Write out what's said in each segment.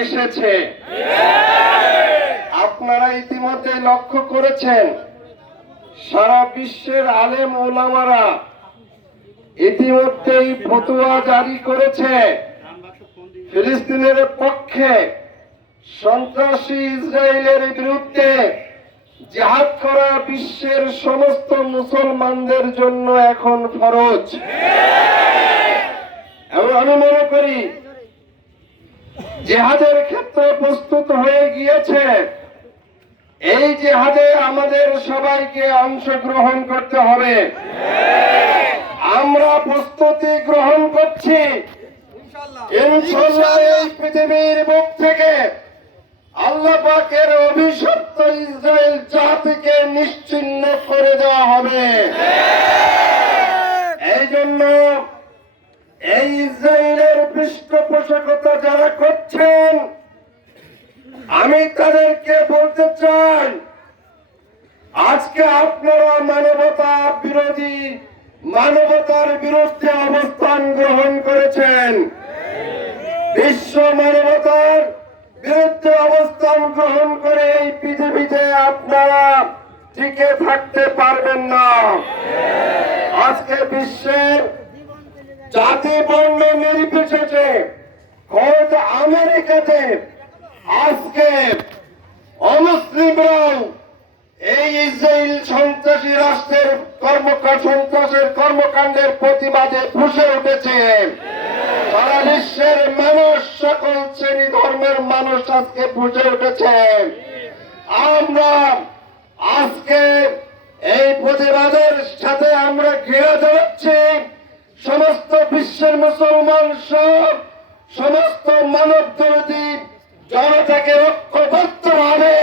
এসেছে। আপনারা ইতিমধ্যে লক্ষ্য করেছেন, সারা বিশ্বের আলেম ওলামারা ইতিমধ্যেই ফতুয়া জারি করেছে। ফিলিস্তিনের পক্ষে সন্ত্রাসী ইসরায়েলের বিরুদ্ধে জাহাজ করা বিশ্বের সমস্ত মুসলমানদের জন্য এখন ফরজ। এবং আমি মনে করি জেহাদের ক্ষেত্রে প্রস্তুত হয়ে গিয়েছে। এই জেহাদে আমাদের সবাইকে অংশগ্রহণ করতে হবে। আমরা প্রস্তুতি গ্রহণ করছি। পৃথিবীর বুক থেকে আল্লাহ পাকের অভিশপ্ত ইসরায়েল জাতিকে নিশ্চিন্ন করে দেওয়া হবে এই জন্য এই ইসরায়েলের পৃষ্ঠপোষকতা যারা করছেন, আমি তাদেরকে বলতে চাই, আজকে আপনারা মানবতা বিরোধী, মানবতার বিরুদ্ধে অবস্থান গ্রহণ করেছেন। বিশ্ব মানবতার বিরুদ্ধে অবস্থান গ্রহণ করে এই পৃথিবীতে আপনারা টিকে থাকতে পারবেন না। আজকে বিশ্বের জাতি বর্ণ নির্বিশেষে খোদ আমেরিকাতে আজকে অমুসলিমরাও এই ইসরায়েল সন্ত্রাসী রাষ্ট্রের কর্মকাণ্ড সন্ত্রাসের কর্মকাণ্ডের প্রতিবাদে ফুসে উঠেছে। সারা বিশ্বের মানুষ, সকল শ্রেণি ধর্মের মানুষ আজকে ফুসে উঠেছে। আমরা আজকে এই প্রতিবাদের সাথে আমরা ঘিরে যাচ্ছি সমস্ত বিশ্বের মুসলমান সব, সমস্ত মানব বিরোধী জনতাকে ঐক্যবদ্ধভাবে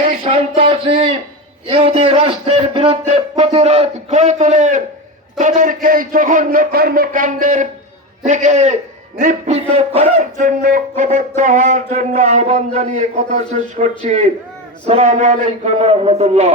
এই সন্ত্রাসী ইহুদি রাষ্ট্রের বিরুদ্ধে প্রতিরোধ গড়ে তোলে, তাদেরকে এই জঘন্য কর্মকাণ্ডের থেকে নিবৃত করার জন্য ঐক্যবদ্ধ হওয়ার জন্য আহ্বান জানিয়ে কথা শেষ করছি। সালাম আলাইকুম রহমতুল্লাহ।